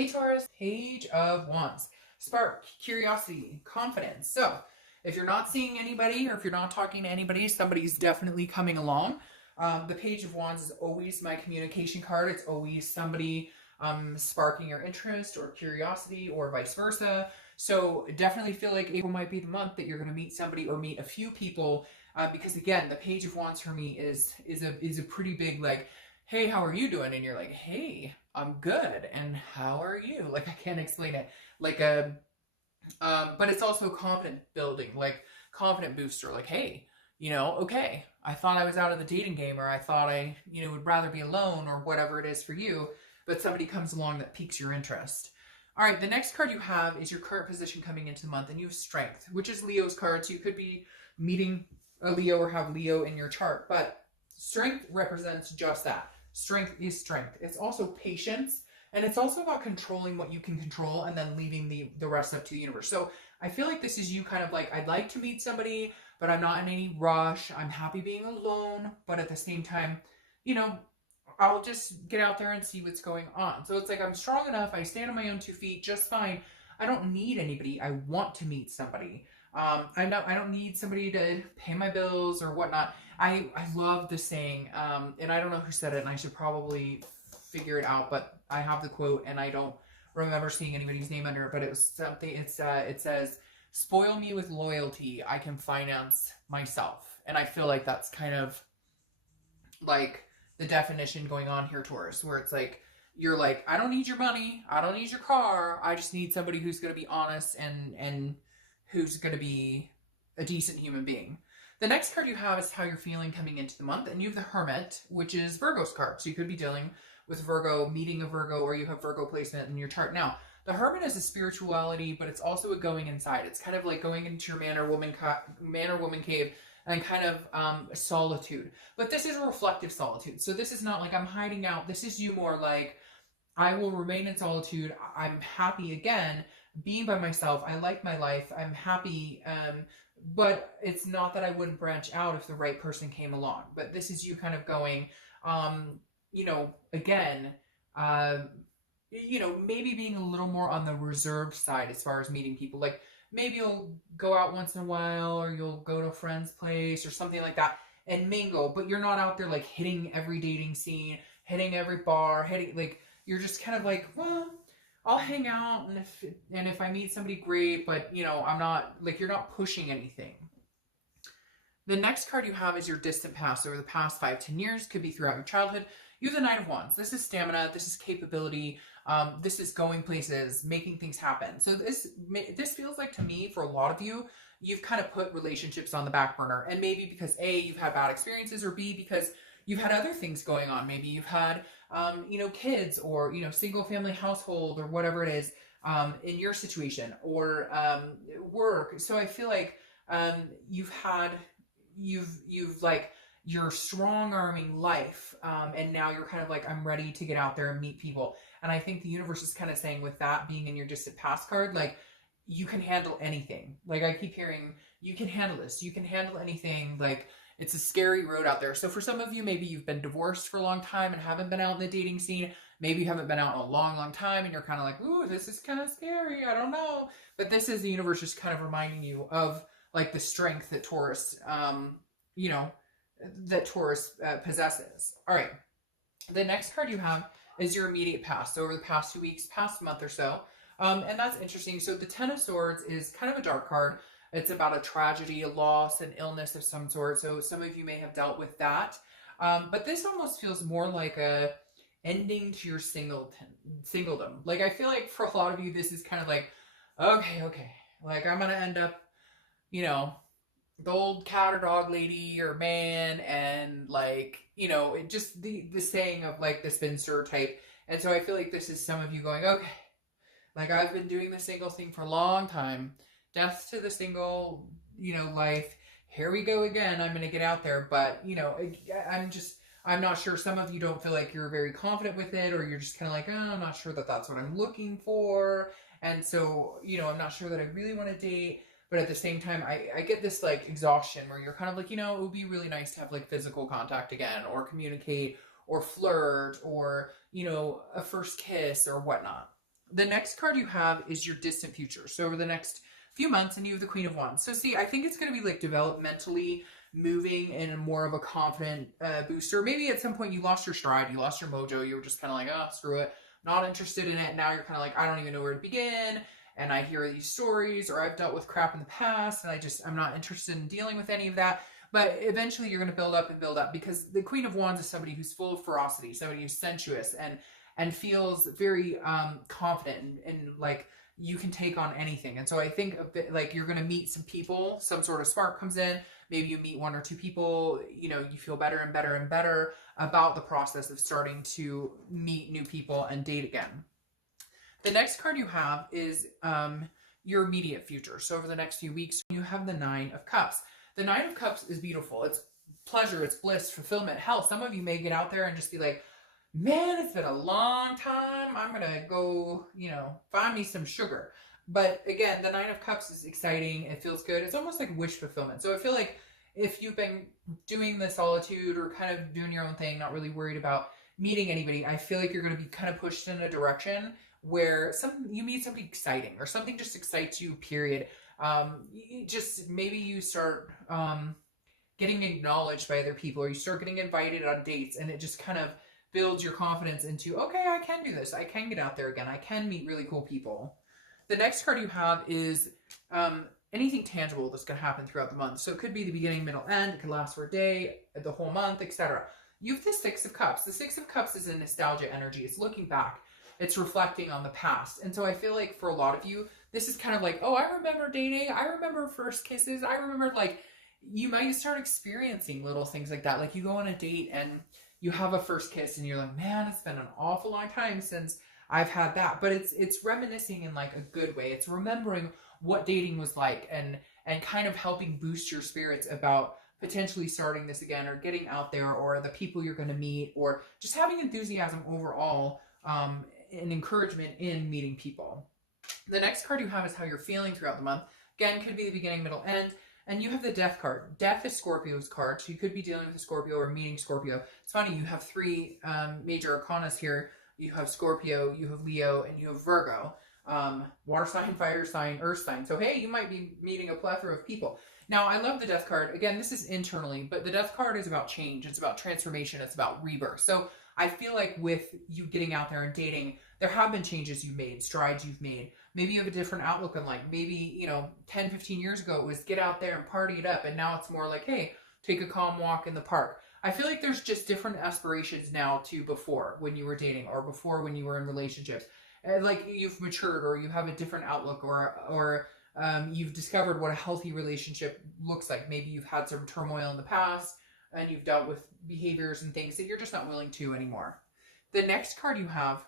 Hey Taurus, Page of Wands. Spark, curiosity, confidence. So, if you're not seeing anybody or if you're not talking to anybody, somebody's definitely coming along. The Page of Wands is always my communication card. It's always somebody sparking your interest or curiosity or vice versa. So, definitely feel like April might be the month that you're going to meet somebody or meet a few people. Because again, the Page of Wands for me is a pretty big like, hey, how are you doing? And you're like, hey, I'm good. And how are you? Like, I can't explain it. Like but it's also confident building, like confident booster. Like, hey, okay, I thought I was out of the dating game, or I thought I, would rather be alone, or whatever it is for you. But somebody comes along that piques your interest. All right, the next card you have is your current position coming into the month, and you have Strength, which is Leo's card. So you could be meeting a Leo or have Leo in your chart, but Strength represents just that. Strength is strength. It's also patience, and it's also about controlling what you can control and then leaving the rest up to the universe. So I feel like this is you kind of like, I'd like to meet somebody, but I'm not in any rush. I'm happy being alone, but at the same time, I'll just get out there and see what's going on. So it's like I'm strong enough. I stand on my own 2 feet just fine. I don't need anybody. I want to meet somebody. I don't need somebody to pay my bills or whatnot. I love the saying, and I don't know who said it, and I should probably figure it out, but I have the quote, and I don't remember seeing anybody's name under it, but it was something, it says, spoil me with loyalty, I can finance myself. And I feel like that's kind of like the definition going on here, Taurus, where it's like, you're like, I don't need your money, I don't need your car, I just need somebody who's going to be honest and who's going to be a decent human being. The next card you have is how you're feeling coming into the month, and you have the Hermit, which is Virgo's card. So you could be dealing with Virgo, meeting a Virgo, or you have Virgo placement in your chart. Now, the Hermit is a spirituality, but it's also a going inside. It's kind of like going into your man or woman cave and kind of solitude. But this is a reflective solitude. So this is not like I'm hiding out. This is you more like, I will remain in solitude. I'm happy again being by myself. I like my life. I'm happy. But it's not that I wouldn't branch out if the right person came along. But this is you kind of going, again, maybe being a little more on the reserved side as far as meeting people. Like maybe you'll go out once in a while, or you'll go to a friend's place or something like that and mingle, but you're not out there like hitting every dating scene, hitting every bar, like you're just kind of like, well, I'll hang out, and if I meet somebody, great, but I'm not like, you're not pushing anything. The next card you have is your distant past, over the past 5-10 years, could be throughout your childhood. You have the Nine of Wands. This is stamina. This is capability. This is going places, making things happen. So this feels like, to me, for a lot of you, you've kind of put relationships on the back burner, and maybe because A, you've had bad experiences, or B, because you've had other things going on. Maybe you've had kids, or single family household, or whatever it is in your situation, or work. So I feel like you've like, you're strong arming life, and now you're kind of like, I'm ready to get out there and meet people. And I think the universe is kind of saying, with that being in your distant past card, like, you can handle anything. Like, I keep hearing, you can handle this, you can handle anything. Like, it's a scary road out there. So for some of you, maybe you've been divorced for a long time and haven't been out in the dating scene. Maybe you haven't been out in a long, long time, and you're kind of like, ooh, this is kind of scary, I don't know. But this is the universe just kind of reminding you of like the strength that Taurus, possesses. All right. The next card you have is your immediate past. So over the past 2 weeks, past month or so. And that's interesting. So the Ten of Swords is kind of a dark card. It's about a tragedy, a loss, an illness of some sort. So some of you may have dealt with that. But this almost feels more like a ending to your singledom. Like, I feel like for a lot of you, this is kind of like, okay. Like, I'm going to end up, the old cat or dog lady or man, and like, it just the saying of like the spinster type. And so I feel like this is some of you going, okay, like, I've been doing the single thing for a long time. Death to the single, life. Here we go again. I'm going to get out there. But, I'm not sure. Some of you don't feel like you're very confident with it, or you're just kind of like, oh, I'm not sure that that's what I'm looking for. And so, I'm not sure that I really want to date. But at the same time, I get this like exhaustion where you're kind of like, it would be really nice to have like physical contact again, or communicate, or flirt, or, a first kiss or whatnot. The next card you have is your distant future. So over the next few months, and you have the Queen of Wands. So see, I think it's going to be like developmentally moving in more of a confident booster. Maybe at some point you lost your stride, you lost your mojo, you were just kind of like, oh, screw it, not interested in it. Now you're kind of like, I don't even know where to begin. And I hear these stories, or I've dealt with crap in the past, and I'm not interested in dealing with any of that. But eventually you're going to build up and build up, because the Queen of Wands is somebody who's full of ferocity, somebody who's sensuous and feels very confident and like you can take on anything. And so I think a bit like you're going to meet some people, some sort of spark comes in. Maybe you meet one or two people, you know, you feel better and better and better about the process of starting to meet new people and date again. The next card you have is your immediate future. So over the next few weeks, you have the Nine of Cups. The Nine of Cups is beautiful. It's pleasure, it's bliss, fulfillment, health. Some of you may get out there and just be like, man, it's been a long time. I'm going to go, you know, find me some sugar. But again, the Nine of Cups is exciting. It feels good. It's almost like wish fulfillment. So I feel like if you've been doing the solitude or kind of doing your own thing, not really worried about meeting anybody, I feel like you're going to be kind of pushed in a direction where you meet somebody exciting, or something just excites you, period. Maybe you start getting acknowledged by other people, or you start getting invited on dates, and it just kind of builds your confidence into, okay, I can do this. I can get out there again. I can meet really cool people. The next card you have is anything tangible that's going to happen throughout the month. So it could be the beginning, middle, end. It could last for a day, the whole month, etc. You have the Six of Cups. The Six of Cups is a nostalgia energy. It's looking back. It's reflecting on the past. And so I feel like for a lot of you, this is kind of like, oh, I remember dating. I remember first kisses. I remember, like, you might start experiencing little things like that. Like you go on a date and you have a first kiss and you're like, man, it's been an awful long time since I've had that. But it's reminiscing in like a good way. It's remembering what dating was like and kind of helping boost your spirits about potentially starting this again, or getting out there, or the people you're going to meet, or just having enthusiasm overall and encouragement in meeting people. The next card you have is how you're feeling throughout the month. Again, could be the beginning, middle, end. And you have the Death card. Death is Scorpio's card, so you could be dealing with a Scorpio or meeting Scorpio. It's funny, you have three major arcanas here. You have Scorpio, you have Leo, and you have Virgo. Water sign, fire sign, earth sign. So hey, you might be meeting a plethora of people. Now, I love the Death card. Again, this is internally, but the Death card is about change. It's about transformation. It's about rebirth. So I feel like with you getting out there and dating, there have been changes you've made, strides you've made. Maybe you have a different outlook on life. Maybe, 10, 15 years ago, it was get out there and party it up. And now it's more like, hey, take a calm walk in the park. I feel like there's just different aspirations now to before when you were dating, or before when you were in relationships. Like you've matured, or you have a different outlook, or you've discovered what a healthy relationship looks like. Maybe you've had some turmoil in the past and you've dealt with behaviors and things that you're just not willing to anymore. The next card you have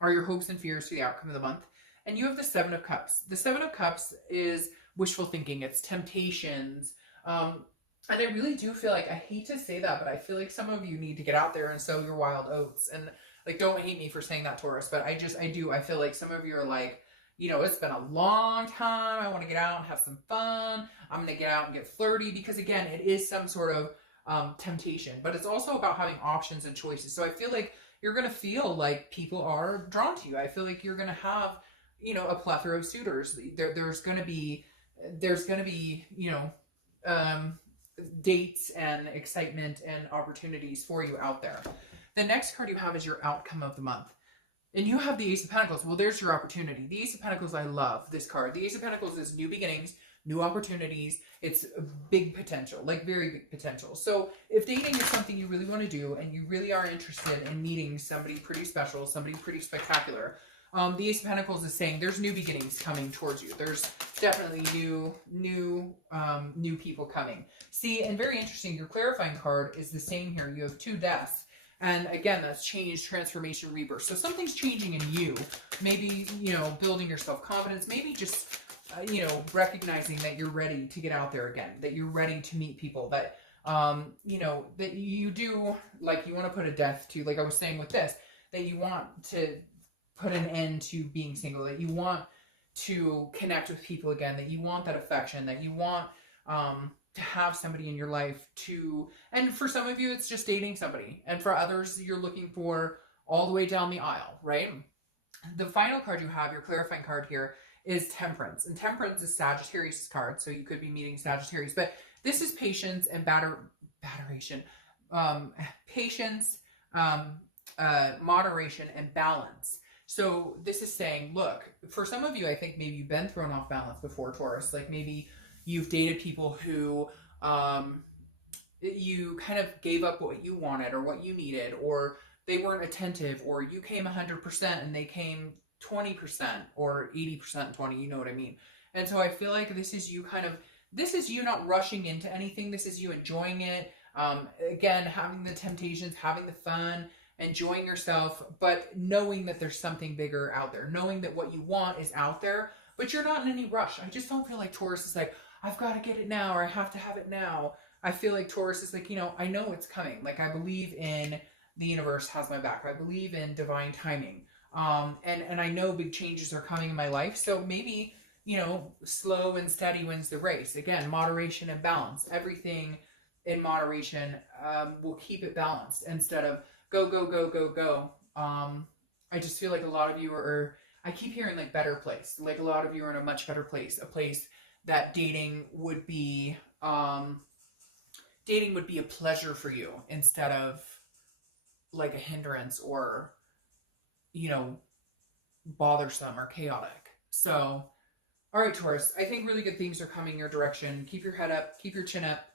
are your hopes and fears for the outcome of the month. And you have the Seven of Cups. The Seven of Cups is wishful thinking. It's temptations. And I really do feel like, I hate to say that, but I feel like some of you need to get out there and sow your wild oats. And like, don't hate me for saying that, Taurus, but I feel like some of you are like, it's been a long time. I want to get out and have some fun. I'm going to get out and get flirty, because again, it is some sort of temptation, but it's also about having options and choices. So I feel like you're going to feel like people are drawn to you. I feel like you're going to have, a plethora of suitors. There's going to be, dates and excitement and opportunities for you out there. The next card you have is your outcome of the month. And you have the Ace of Pentacles. Well, there's your opportunity. The Ace of Pentacles, I love this card. The Ace of Pentacles is new beginnings, new opportunities. It's a big potential, like very big potential. So if dating is something you really want to do, and you really are interested in meeting somebody pretty special, somebody pretty spectacular, the Ace of Pentacles is saying there's new beginnings coming towards you. There's definitely new people coming. See, and very interesting, your clarifying card is the same here. You have two deaths. And again, that's change, transformation, rebirth. So something's changing in you. Maybe, building your self-confidence. Maybe just, recognizing that you're ready to get out there again. That you're ready to meet people. That, that you do, like, you want to put a death to, like I was saying with this, that you want to put an end to being single. That you want to connect with people again. That you want that affection. That you want, to have somebody in your life and for some of you, it's just dating somebody. And for others, you're looking for all the way down the aisle, right? The final card you have, your clarifying card here, is Temperance. And Temperance is Sagittarius' card, so you could be meeting Sagittarius. But this is patience and batteration. Patience, moderation, and balance. So this is saying, look, for some of you, I think maybe you've been thrown off balance before, Taurus. Like maybe you've dated people who you kind of gave up what you wanted or what you needed, or they weren't attentive, or you came 100% and they came 20% or 80% 20, you know what I mean? And so I feel like this is you this is you not rushing into anything. This is you enjoying it. Again, having the temptations, having the fun, enjoying yourself, but knowing that there's something bigger out there, knowing that what you want is out there, but you're not in any rush. I just don't feel like Taurus is like, I've got to get it now, or I have to have it now. I feel like Taurus is like, I know it's coming. Like, I believe in the universe has my back. I believe in divine timing. And I know big changes are coming in my life. So maybe, slow and steady wins the race. Again, moderation and balance. Everything in moderation will keep it balanced instead of go, go, go, go, go. I just feel like a lot of you I keep hearing like better place. Like a lot of you are in a much better place. A place that dating would be a pleasure for you instead of like a hindrance or, bothersome or chaotic. So, all right, Taurus, I think really good things are coming your direction. Keep your head up, keep your chin up.